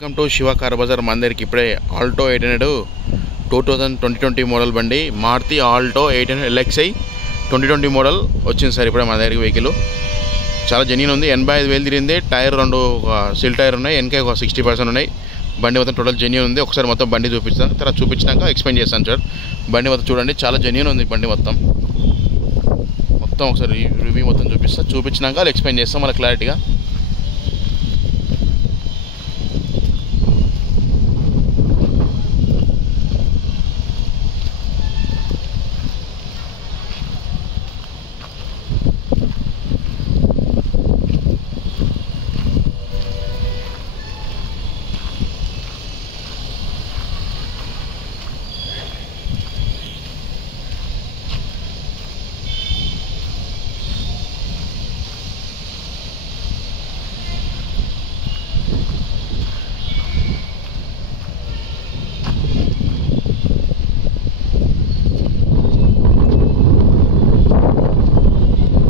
Welcome to Shiva car Bazaar. మన దగ్గరికి ఇప్పుడే ఆల్టో 800 2020 మోడల్ బండి మారుతి ఆల్టో 800 LXi 2020 మోడల్ వచ్చింది సార్. ఇప్పుడే మన దగ్గరికి వెహికల్ చాలా జెన్యూన్ ఉంది. 85,000 తిరిగింది. టైర్ రెండు సిల్ టైర్ ఉన్నాయి, వెనక ఒక 60% ఉన్నాయి. బండి మొత్తం టోటల్ జెన్యూన్ ఉంది. ఒకసారి మొత్తం బండి చూపిస్తాను, తర్వాత చూపించినాక ఎక్స్ప్లెయిన్ చేస్తాను సార్. బండి మొత్తం చూడండి, చాలా జెన్యూన్ ఉంది బండి మొత్తం. ఒకసారి రివ్యూ మొత్తం చూపించినాక ఎక్స్ప్లెయిన్ చేస్తాం మళ్ళీ క్లారిటీగా.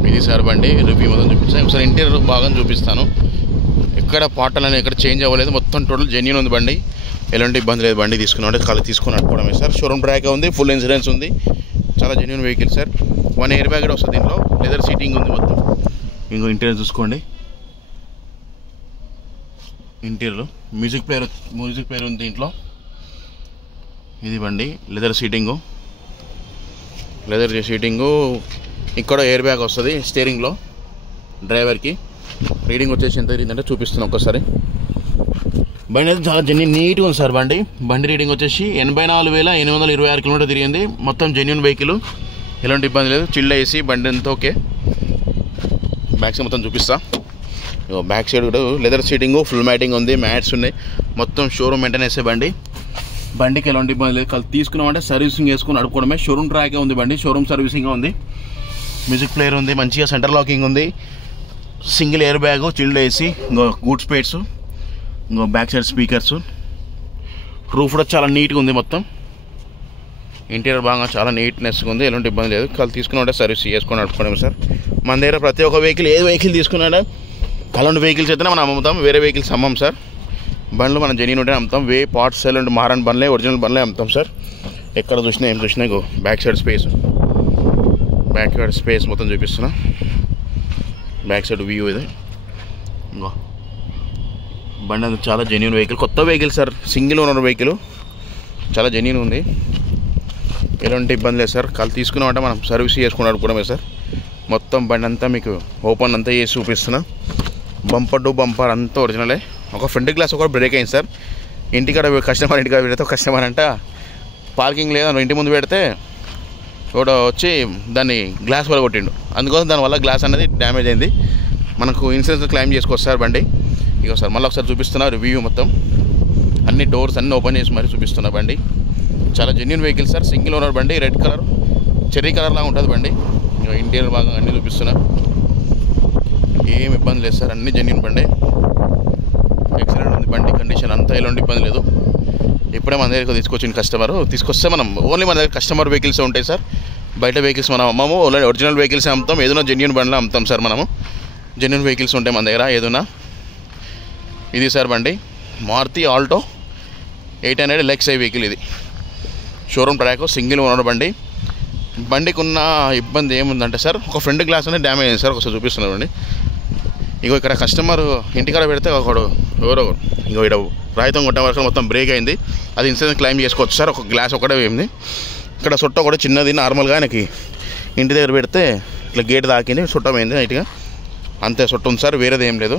ఇది సార్ బండి రివ్యూ మొత్తం చూపిస్తాను. ఒకసారి ఇంటీరియర్ బాగా చూపిస్తాను. ఎక్కడ పాటలు అనేది ఎక్కడ చేంజ్ అవ్వలేదు, మొత్తం టోటల్ జెన్యూన్ ఉంది బండి. ఎలాంటి ఇబ్బంది లేదు. బండి తీసుకున్నామంటే కళ్ళు తీసుకుని నడుపుకోవడమే సార్. షోరూమ్ ట్రాక్ ఉంది, ఫుల్ ఇన్సూరెన్స్ ఉంది, చాలా genuine vehicle sir. 1 air bag వస్తుంది దీంట్లో, లెదర్ సీటింగ్ ఉంది మొత్తం. ఇంకో ఇంటీరియర్ చూసుకోండి. ఇంటీరియర్ మ్యూజిక్ ప్లేయర్ ఉంది దీంట్లో. ఇది బండి లెదర్ సీటింగు, ఇక్కడ ఎయిర్ బ్యాగ్ వస్తుంది స్టీరింగ్లో డ్రైవర్కి. రీడింగ్ వచ్చేసి ఎంత తిరిగిందంటే చూపిస్తున్నాను ఒక్కసారి. బండి అయితే చాలా జెన్యూన్ నీట్గా ఉంది సార్. బండి రీడింగ్ వచ్చేసి 84,826 కిలోమీటర్ తిరిగింది. మొత్తం జెన్యూన్ వెహికల్, ఎలాంటి ఇబ్బంది లేదు. చిల్డ్ ఏసీ, బండి అంతా ఓకే. బ్యాక్ సైడ్ మొత్తం చూపిస్తా. బ్యాక్ సైడ్ కూడా లెదర్ సీటింగు, ఫుల్ మ్యాటింగ్ ఉంది, మ్యాట్స్ ఉన్నాయి, మొత్తం షోరూమ్ మెయింటెనెన్స్ బండికి ఎలాంటి ఇబ్బంది లేదు. కళ్ళు తీసుకున్నామంటే సర్వీసింగ్ చేసుకుని నడుపుకోవడమే. షోరూమ్ ట్రాకే ఉంది బండి, షోరూమ్ సర్వీసింగ్ ఉంది. మ్యూజిక్ ప్లేయర్ ఉంది, మంచిగా సెంటర్ లాకింగ్ ఉంది, single air bag, chilled AC, ఇంకో గూడ్ స్పేట్స్, ఇంకో బ్యాక్ సైడ్ స్పీకర్స్. రూఫ్ కూడా చాలా నీట్గా ఉంది మొత్తం. ఇంటీరియర్ బాగా చాలా నీట్నెస్గా ఉంది, ఎలాంటి ఇబ్బంది లేదు. కళ్ళు తీసుకున్నామంటే సర్వీస్ చేసుకొని నడుపుకోవడమే సార్. మన దగ్గర ప్రతి ఒక్క వెహికల్, ఏ వెహికల్ తీసుకున్నాడా అలాంటి వెహికల్స్ అయితే మనం అమ్ముతాం, వేరే వెహికల్స్ అమ్మం సార్. బండ్లు మనం జెన్యూన్ ఉంటే అమ్ముతాం. పార్ట్స్ ఎలాంటి మారని బండ్లే, ఒరిజినల్ బండ్లే అమ్ముతాం సార్. ఎక్కడ చూసినా ఏం చూసినా ఇంకో బ్యాక్ సైడ్ స్పేస్ మొత్తం చూపిస్తున్నా. బ్యాక్ సైడ్ వ్యూ ఇది. ఇంకో బండి అంతా చాలా జెన్యూన్ వెహికల్, కొత్త vehicle sir, single owner vehicle, చాలా జెన్యూన్ ఉంది, ఎలాంటి ఇబ్బంది లేదు సార్. కళ్ళు తీసుకున్నామంటే మనం సర్వీస్ చేసుకుని నడుపుకోవడమే సార్. మొత్తం బండి అంతా మీకు ఓపెన్ అంతా చేసి చూపిస్తున్నా. బంపర్ టు బంపర్ అంతా ఒరిజినలే. ఒక ఫ్రంట్ గ్లాస్ ఒకటి బ్రేక్ అయింది సార్. ఇంటికాడ కస్టమర్ పెడితే కస్టమర్ అంట పార్కింగ్ లేదా ఇంటి ముందు పెడితే కూడా వచ్చి దాన్ని గ్లాస్ వల్ల కొట్టిండు. అందుకోసం దానివల్ల గ్లాస్ అనేది డ్యామేజ్ అయింది. మనకు ఇన్సూరెన్స్ క్లెయిమ్ చేసుకోవచ్చు సార్ బండి. ఇక సార్ మళ్ళీ ఒకసారి చూపిస్తున్నా రివ్యూ మొత్తం. అన్ని డోర్స్ అన్నీ ఓపెన్ చేసి మరి చూపిస్తున్నా. బండి చాలా genuine vehicle sir, single owner బండి, రెడ్ కలర్, చెర్రీ కలర్ లాగా ఉంటుంది బండి. ఇక ఇంటీరియర్ భాగం అన్నీ చూపిస్తున్నా, ఏం ఇబ్బంది లేదు సార్, అన్నీ జెన్యూన్ బండి. ఎక్సలెంట్ ఉంది బండి కండిషన్ అంతా, ఎలాంటి ఇబ్బంది లేదు. ఇప్పుడే మన దగ్గరకు తీసుకొచ్చిన తీసుకొస్తే మనం ఓన్లీ మన దగ్గర కస్టమర్ వెహికల్స్ ఉంటాయి సార్. బయట వెహికల్స్ మనం అమ్మము, ఒరిజినల్ వెహికల్స్ అమ్ముతాం. ఏదైనా జెన్యూన్ బండ్లో అమ్ముతాం సార్. మనము జెన్యూన్ వెహికల్స్ ఉంటాయి మన దగ్గర ఏదైనా. ఇది సార్ బండి మారుతి ఆల్టో 800 LXi వెహికల్. ఇది షోరూమ్ ట్రాక్, సింగిల్ ఓనర్ బండి. బండికి ఉన్న ఇబ్బంది ఏముందంటే సార్, ఒక ఫ్రంట్ గ్లాస్ అనేది డ్యామేజ్ అయింది సార్. ఒకసారి చూపిస్తున్నాం అండి. ఇగో ఇక్కడ కస్టమర్ ఇంటికాడ పెడితే ఎవరో ఇంకో ఇక్కడ రాయితం కొట్టే వరకు మొత్తం బ్రేక్ అయింది. అది ఇన్సూరెన్స్ క్లెయిమ్ చేసుకోవచ్చు సార్. ఒక గ్లాస్ ఒకటే పోయింది. ఇక్కడ సొట్ట కూడా చిన్నది, నార్మల్గా ఆయనకి ఇంటి దగ్గర పెడితే ఇట్లా గేట్ తాకింది, సొట్ట పోయింది నైట్గా, అంతే సొట్ట ఉంది సార్, వేరేది ఏం లేదు.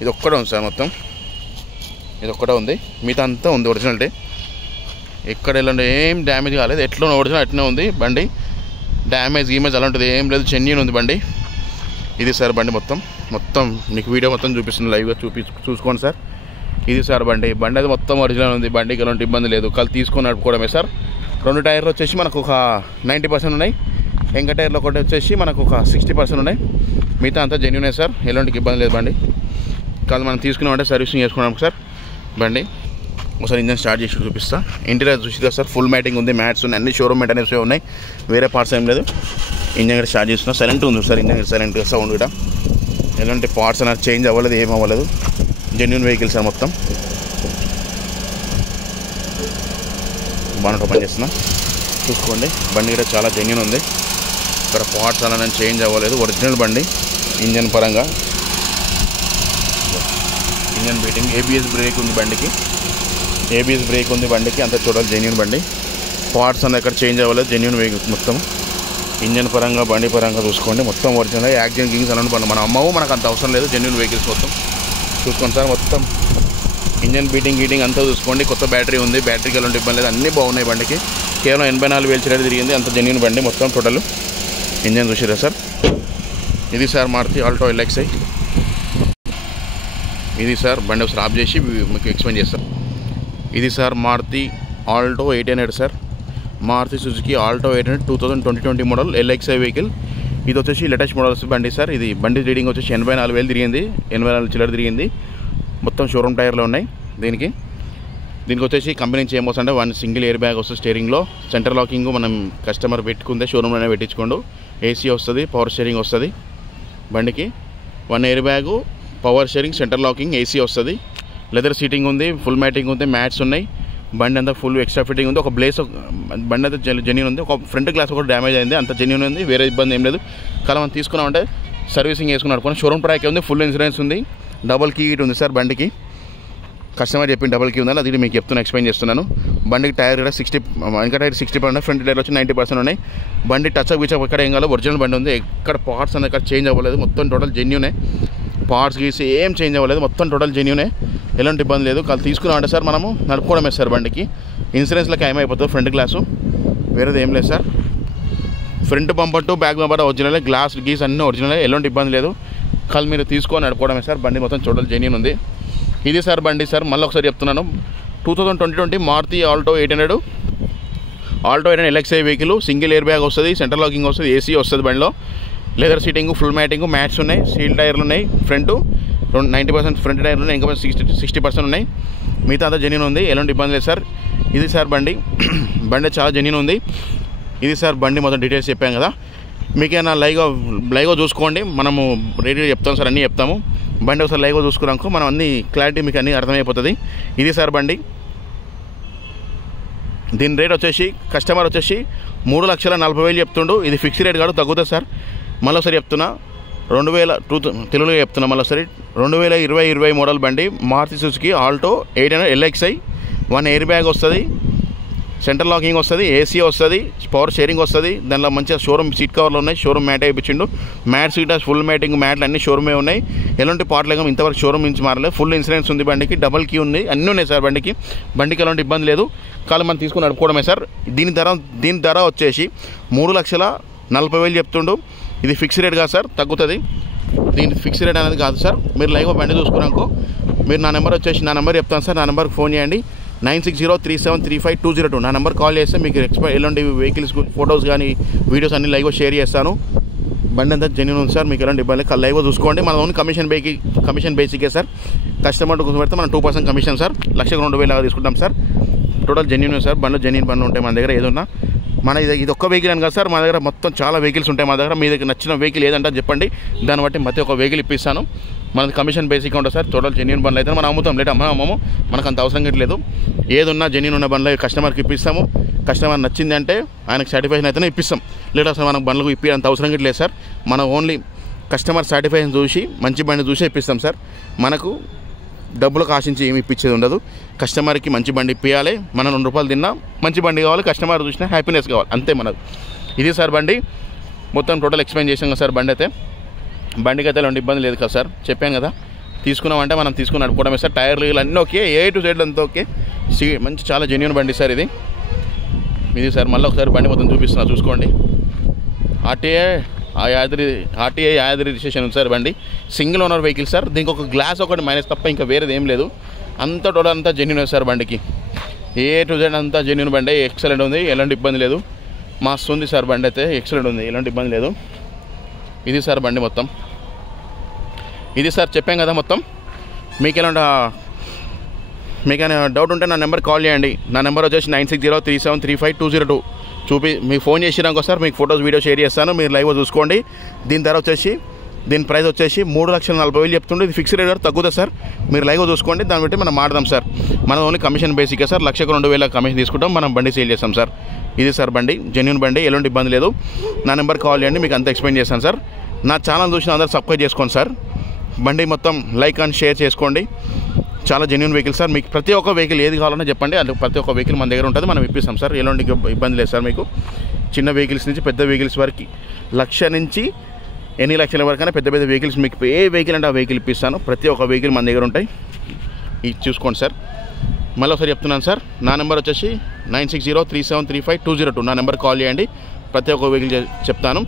ఇది ఒక్కటే ఉంది సార్, మొత్తం ఇది ఒక్కటే ఉంది, మిగతా అంతా ఉంది ఒరిజినల్టీ. ఎక్కడ ఎలాంటి ఏం డ్యామేజ్ కాలేదు, ఎట్లా ఒరిజినల్ అట్నే ఉంది బండి. డ్యామేజ్ అలాంటిది ఏం లేదు, జెన్యూన్ ఉంది బండి. ఇది సార్ బండి మొత్తం మీకు వీడియో మొత్తం చూపిస్తుంది, లైవ్గా చూసుకోండి సార్. ఇది సార్ బండి అది మొత్తం ఒరిజినల్ ఉంది. బండికి ఎలాంటి ఇబ్బంది లేదు. కళ్ళు తీసుకొని నడుపుకోవడమే సార్. 2 టైర్లు వచ్చేసి మనకు ఒక 90% ఉన్నాయి. వెంక టైర్లు ఒకటి వచ్చేసి మనకు ఒక 60% ఉన్నాయి. మిగతా అంతా జెన్యూనే సార్, ఎలాంటి ఇబ్బంది లేదు బండి. కళ్ళు మనం తీసుకున్నామంటే సర్వీసింగ్ చేసుకున్నాం సార్ బండి. ఒకసారి ఇంజన్ స్టార్ట్ చేసి చూపిస్తా. ఇంటీరియర్ చూసిగా సార్, ఫుల్ మ్యాటింగ్ ఉంది, మ్యాట్స్ ఉన్నాయి, అన్ని షోరూమ్ మెయింటెనెన్స్ ఉన్నాయి, వేరే పార్ట్స్ ఏం లేదు. ఇంజన్ కూడా స్టార్ట్ చేస్తున్నా. సైలెంట్ ఉంది సార్ ఇంజన్, సైలెంట్గా సౌండ్ కూడా. ఎలాంటి పార్ట్స్ అనేది చేంజ్ అవ్వలేదు, ఏం అవ్వలేదు. జెన్యూన్ వెహికల్స్ మొత్తం బానట్ ఓపెన్ చేస్తున్నా, చూసుకోండి. బండి కూడా చాలా జెన్యూన్ ఉంది. ఇక్కడ పార్ట్స్ అలా చేంజ్ అవ్వలేదు, ఒరిజినల్ బండి. ఇంజన్ పరంగా ఇంజన్ బీటింగ్, ఏబిఎస్ బ్రేక్ ఉంది బండికి, ఏబిఎస్ బ్రేక్ ఉంది బండికి. అంతా చూడాలి జెన్యూన్ బండి. పార్ట్స్ అన్న ఎక్కడ చేంజ్ అవ్వలేదు, జెన్యూన్ వెహికల్ మొత్తం. ఇంజన్ పరంగా బండి పరంగా చూసుకోండి, మొత్తం ఒరిజినల్. యాక్సిడెంట్ గింగ్స్ అలాంటి పనులు మనం అమ్మవు, మనకు అంత అవసరం లేదు. జెన్యూన్ వెహికల్స్ మొత్తం చూసుకోండి సార్. మొత్తం ఇంజన్ బీటింగ్ గీటింగ్ అంతా చూసుకోండి. కొత్త బ్యాటరీ ఉంది, బ్యాటరీకి ఎలాంటి ఇబ్బంది లేదు, అన్నీ బాగున్నాయి బండికి. కేవలం 84,000 చిల్లర తిరిగింది, అంత జెన్యూన్ బండి మొత్తం. టోటల్ ఇంజన్ చూసిరా సార్. ఇది సార్ మారుతి ఆల్టో LXi. ఇది సార్ బండి ఒకసారి ఆఫ్ చేసి మీకు ఎక్స్ప్లెయిన్ చేస్తాను. ఇది sir Maruti Alto 800 sir. Maruti Suzuki Alto 800 2020 model LXi vehicle. ఇది వచ్చేసి లేటెస్ట్ మోడల్స్ బండి సార్. ఇది బండి రీడింగ్ వచ్చేసి 84,000 తిరిగింది, 84,000 చిల్లర తిరిగింది. మొత్తం షోరూమ్ టైర్లో ఉన్నాయి. దీనికి వచ్చేసి కంపెనీ నుంచి ఏం వస్తుందంటే 1 సింగిల్ ఎయిర్ బ్యాగ్ వస్తుంది స్టీరింగ్లో. సెంటర్ లాకింగ్ మనం కస్టమర్ పెట్టుకుందే షోరూమ్లోనే పెట్టించుకోండు. ఏసీ వస్తుంది, పవర్ స్టీరింగ్ వస్తుంది బండికి. 1 air bag, power steering, centre locking, AC వస్తుంది. లెదర్ సీటింగ్ ఉంది, ఫుల్ మ్యాటింగ్ ఉంది, మ్యాట్స్ ఉన్నాయి. బండి అంతా ఫుల్ ఎక్స్ట్రా ఫిట్టింగ్ ఉంది. ఒక బ్లేస్ బండి అయితే జెన్యూన్ ఉంది. ఒక ఫ్రంట్ గ్లాస్ ఒకటి డ్యామేజ్ అయింది, అంత జెన్యూన్ ఉంది, వేరే ఇబ్బంది ఏం లేదు. కానీ మనం తీసుకున్నామంటే సర్వీసింగ్ వేసుకుని నడుపుకుని. షోరూమ్ ట్రాక్ ఉంది, ఫుల్ ఇన్సూరెన్స్ ఉంది, డబుల్ కీ ఉంది సార్ బండికి. కస్టమర్ చెప్పిన డబుల్ కీ ఉందని అది మీకు చెప్తున్నా, ఎక్స్ప్లెయిన్ చేస్తున్నాను. బండికి టైర్ కూడా 60, ఇంకా టైర్ 60% ఉన్నాయి, ఫ్రంట్ టైర్ వచ్చి 90% ఉన్నాయి. బండి టచ్ అప్ గిచ్ ఎక్కడ ఏం కాదు, ఒరిజినల్ బండి ఉంది. ఎక్కడ పార్ట్స్ అనేది ఎక్కడ చేంజ్ అవ్వలేదు, మొత్తం టోటల్ జెన్యూనే. పార్ట్స్ గీసి ఏం చేంజ్ అవ్వలేదు, మొత్తం టోటల్ జెన్యూనే, ఎలాంటి ఇబ్బంది లేదు. వాళ్ళు తీసుకున్నామంటే సార్ మనము నడుపుకోవడమే సార్. బండికి ఇన్సూరెన్స్లోకి ఏమైపోతుంది, ఫ్రంట్ గ్లాసు వేరేది ఏం లేదు sir. Front bumper to back bumper original, glass గీస్ అన్నీ ఒరిజినల్, ఎలాంటి ఇబ్బంది లేదు. కళ్ళు మీరు తీసుకొని నడుపుకోవడమే సార్. బండి మొత్తం టోటల్ జెన్యూన్ ఉంది. ఇది సార్ బండి సార్. మళ్ళీ ఒకసారి చెప్తున్నాను, 2020 Maruti Alto 800 LXi vehicle. Single air bag వస్తుంది, సెంటర్ లాకింగ్ వస్తుంది, ఏసీ వస్తుంది బండిలో. Leather seating, full matting, mats ఉన్నాయి, సీల్ టైర్లు ఉన్నాయి. ఫ్రంట్ 90% ఫ్రంట్ టైర్లు ఉన్నాయి, ఇంకా 60% ఉన్నాయి. మిగతా అంతా జెన్యూన్ ఉంది, ఎలాంటి ఇబ్బంది లేదు సార్. ఇది సార్ బండి చాలా జెన్యూన్ ఉంది. ఇది సార్ బండి మొత్తం డీటెయిల్స్ చెప్పాను కదా. మీకేనా లైవ్గా చూసుకోండి, మనము రేట్లు చెప్తాం సార్, అన్నీ చెప్తాము. బండి ఒకసారి లైవ్గా చూసుకున్నాక మనం అన్ని క్లారిటీ మీకు అన్నీ అర్థమైపోతుంది. ఇది సార్ బండి. దీని రేట్ వచ్చేసి కస్టమర్ వచ్చేసి 3,40,000 చెప్తుండు. ఇది ఫిక్స్డ్ రేట్ కాదు, తగ్గుతుంది సార్. మళ్ళీ ఒకసారి చెప్తున్నా, 2000 తెలుగులో చెప్తున్నా మళ్ళీ ఒకసారి. 2020 మోడల్ బండి Maruti Suzuki Alto 800 LXi. 1 air bag వస్తుంది, సెంటర్ లాకింగ్ వస్తుంది, ఏసీ వస్తుంది, పవర్ షేరింగ్ వస్తుంది. దానిలో మంచిగా షోరూమ్ సీట్ కవర్లు ఉన్నాయి, షోరూమ్ మ్యాట్ వేయించిండు. మ్యాట్ సీట్ ఫుల్ మ్యాటింగ్, మ్యాట్లు అన్ని షోరూమే ఉన్నాయి. ఎలాంటి పార్ట్ లేక ఇంతవరకు షోరూమ్ నుంచి మారలేదు. ఫుల్ ఇన్సూరెన్స్ ఉంది బండికి, డబల్ కీ ఉంది, అన్నీ ఉన్నాయి సార్ బండికి. ఎలాంటి ఇబ్బంది లేదు. కాలు మనం తీసుకుని నడుపుకోవడమే సార్. దీని ధర వచ్చేసి 3,40,000 చెప్తుండు. ఇది ఫిక్స్ రేట్ కాదు సార్, తగ్గుతుంది. దీనికి ఫిక్స్ రేట్ అనేది కాదు సార్. మీరు లైవ్గా బండి చూసుకున్నాకో మీరు నా నెంబర్ వచ్చేసి, నా నెంబర్ చెప్తాను సార్. నా నెంబర్కి ఫోన్ చేయండి, 9603735202. నా నెంబర్ కాల్ చేస్తే మీకు ఎలాంటి వెహికల్స్ ఫొటోస్ కానీ వీడియోస్ అన్ని లైవ్గా షేర్ చేస్తాను. బండి అంతా జెన్యూన్ ఉంది సార్, మీకు ఎలాంటి ఇబ్బంది లైవ్గా చూసుకోండి. మన ఓన్లీ కమిషన్ బేసికే సార్. కస్టమర్ పెడితే మనం 2% కమిషన్ సార్. 1,02,000 తీసుకుంటాం సార్. Total genuine sir. బండ్లు జెన్యూన్ బండ్లు ఉంటాయి మన దగ్గర. ఏదన్నా మన ఇది ఒక్క వెహికల్ అని కాదు సార్, మన దగ్గర మొత్తం చాలా వెహికల్స్ ఉంటాయి మా దగ్గర. మీ దగ్గర నచ్చిన వెహికల్ ఏదంటే చెప్పండి, దాన్ని బట్టి ప్రతి ఒక వెహికల్ ఇప్పిస్తాను. మనది కమిషన్ బేసిక్గా ఉంటుంది సార్. టోటల్ జెన్యూన్ బండ్లు అయితే మనం అమ్ముతాం, లేట్ అమ్మము, మనకు అంత అవసరం లేదు. ఏదున్నా జెన్యూన్ ఉన్న బండ్లు కస్టమర్కి ఇప్పిస్తాము. కస్టమర్ నచ్చింది అంటే ఆయనకు సాటిస్ఫాక్షన్ అయితేనే ఇప్పిస్తాం, లేదా అసలు మనకు బండ్లకు ఇప్పించేంత అవసరం లేదు సార్. మనం ఓన్లీ కస్టమర్ సాటిస్ఫాక్షన్ చూసి మంచి బండి చూసి ఇప్పిస్తాం సార్. మనకు డబ్బులకు ఆశించి ఏమి ఇప్పించేది ఉండదు. కస్టమర్కి మంచి బండి ఇప్పించాలి. మనం 2 రూపాయలు తిన్నా మంచి బండి కావాలి, కస్టమర్ చూసినా హ్యాపీనెస్ కావాలి, అంతే మనకు. ఇది సార్ బండి మొత్తం టోటల్ ఎక్స్ప్లెయిన్ చేసాం కదా సార్. బండికి అయితే ఎలాంటి ఇబ్బంది లేదు కదా సార్. చెప్పాను కదా, తీసుకున్నామంటే మనం తీసుకుని నడుపుకోవడమే సార్. టైర్లు అన్నీ ఓకే, A to Z అంతా ఓకే. మంచి చాలా జెన్యూన్ బండి సార్ ఇది సార్. మళ్ళీ ఒకసారి బండి మొత్తం చూపిస్తున్నా, చూసుకోండి. ఆర్టీఐ యాదగిరి రిజిస్ట్రేషన్ ఉంది సార్. బండి సింగిల్ ఓనర్ వెహికల్ సార్. దీనికి ఒక గ్లాస్ ఒకటి మైనస్ తప్ప ఇంకా వేరేది ఏం లేదు. అంతా టోటల్ అంతా జెన్యూన్ సార్. బండికి A to Z అంతా జెన్యూన్ బండి, ఎక్సలెంట్ ఉంది, ఎలాంటి ఇబ్బంది లేదు. మస్తు ఉంది సార్ బండి అయితే, ఎక్సలెంట్ ఉంది, ఎలాంటి ఇబ్బంది లేదు. ఇది సార్ బండి మొత్తం. ఇది సార్ చెప్పాం కదా మొత్తం. మీకేమైనా డౌట్ ఉంటే నా నెంబర్ కాల్ చేయండి. నా నెంబర్ వచ్చేసి 9603735202. మీకు ఫోన్ చేసినాక సార్ మీకు ఫొటోస్ వీడియో షేర్ చేస్తాను, మీరు లైవ్గా చూసుకోండి. దీని ధర వచ్చేసి దీని ప్రైస్ వచ్చేసి 3,40,000 చెప్తుండే. ఇది ఫిక్స్డ్ రేట్ తగ్గుతుంది సార్, మీరు లైవ్గా చూసుకోండి, దాన్ని బట్టి మనం మాడదాం సార్. మనం ఓన్లీ కమిషన్ బేసికే సార్, 1,02,000 కమిషన్ తీసుకుంటాం, మనం బండి సేల్ చేస్తాం సార్. ఇది సార్ బండి, జెన్యూన్ బండి, ఎలాంటి ఇబ్బంది లేదు. నా నెంబర్ కాల్ చేయండి, మీకు అంతా ఎక్స్ప్లెయిన్ చేస్తాను సార్. నా ఛానల్ చూసిన అందరూ సబ్స్క్రైబ్ చేసుకోండి సార్. బండి మొత్తం లైక్ అండ్ షేర్ చేసుకోండి. చాలా జెన్యూన్ వెహికల్ సార్. మీకు ప్రతి ఒక్క వెహికల్ ఏది కావాలన్నా చెప్పండి, అది ప్రతి ఒక్క వెహికల్ మన దగ్గర ఉంటుంది, మనం ఇప్పిస్తాం సార్. ఎలాంటి ఇబ్బంది లేదు సార్. మీకు చిన్న వెహికల్స్ నుంచి పెద్ద వెహికల్స్ వరకు 1,00,000 నుంచి ఎన్ని లక్షల వరకైనా పెద్ద పెద్ద వెహికల్స్, మీకు ఏ వెహికల్ అంటే ఆ వెహికల్ ఇప్పిస్తాను. ప్రతి ఒక్క వెహికల్ మన దగ్గర ఉంటాయి, ఇది చూసుకోండి సార్. మళ్ళీ ఒకసారి చెప్తున్నాను సార్, నా నెంబర్ వచ్చేసి 9603735202. నా నెంబర్ కాల్ చేయండి, ప్రతి ఒక్క వెహికల్ చెప్తాను.